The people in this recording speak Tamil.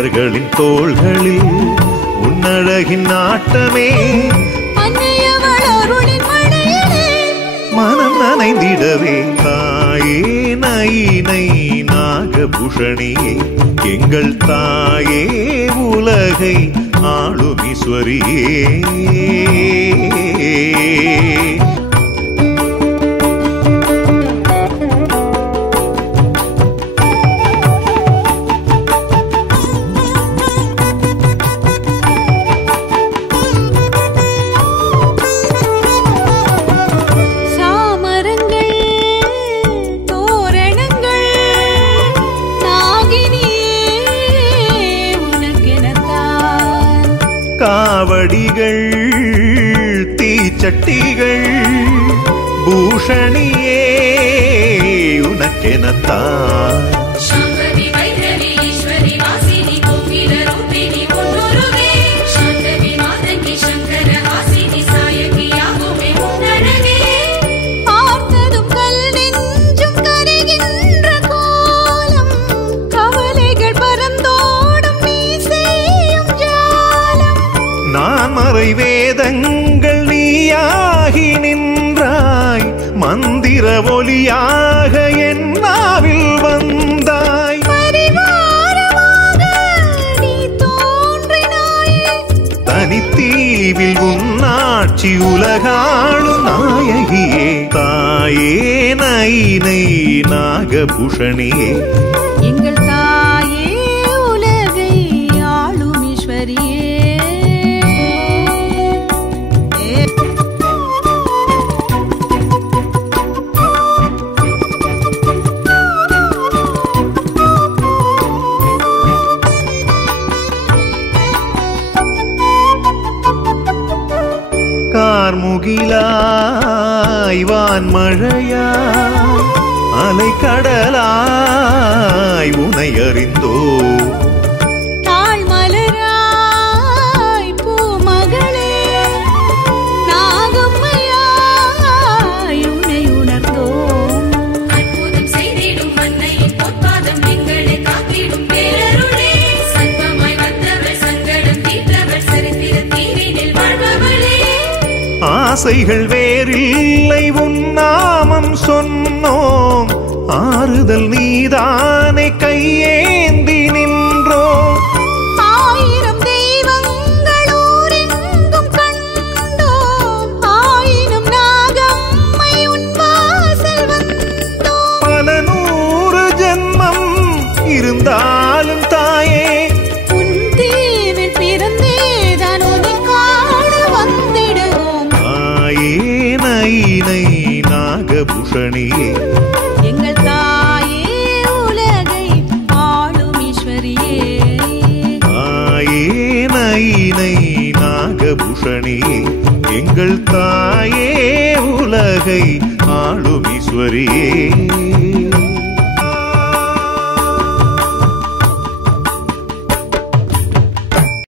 அழகர்களின் தோள்களில் உன்னழகின் நாட்டமே மனம் நனைந்திடவே தாயே நயினை நாகபூஷணியே எங்கள் தாயே உலகை ஆளும் ஈஸ்வரியே காவடிகள் தீச்சட்டிகள் பூஷணியே உனக்கெனத்தான் வேதங்கள் நீயாகி நின்றாய் மந்திர ஒலியாக என் நாவில் வந்தாய் தனித்தீவில் உன்னாட்சி உலகாளு நாயகியே தாயே நயினை நாகபூஷணியே எங்கள் தாயே உலகை ஆளும் ஈஸ்வரியே கார்முகிலாய் வான்மழையாய் அலைக்கடலாய் உனை அறிந்தோ தாழ்மலராய் பூமகளே நாகம்மையாய் உனை உணர்ந்தோ அற்புதம் செய்திடும் மன்னையின் பொற்பாதம் எங்களை காத்திடும் பேரருளே சர்வமாய் வந்தவள் சங்கடம் தீர்த்தவள் சரித்திர தீவினில் வாழ்பவளே ஆசைகள் வேறில்லை உன் நாமம் சொன்னோம் ஆறுதல் நீதானே கையேந்தி நின்றோம் ஆயிரம் தெய்வங்கள் ஊரெங்கும் கண்டோம் ஆயிரம் நாகம்மை உன் வாசல் வந்தோம் பல நூறு ஜென்மம் இருந்தாலும் தாயே உன் தீவில் பிறந்தேதான் உன்னை காண வந்திடுவோம் தாயே நயினை நாகபூஷணியே எங்கள் தாயே உலகை ஆளும் ஈஸ்வரியே தாயே நயினை நாகபூஷணியே எங்கள் தாயே உலகை ஆளும் ஈஸ்வரியே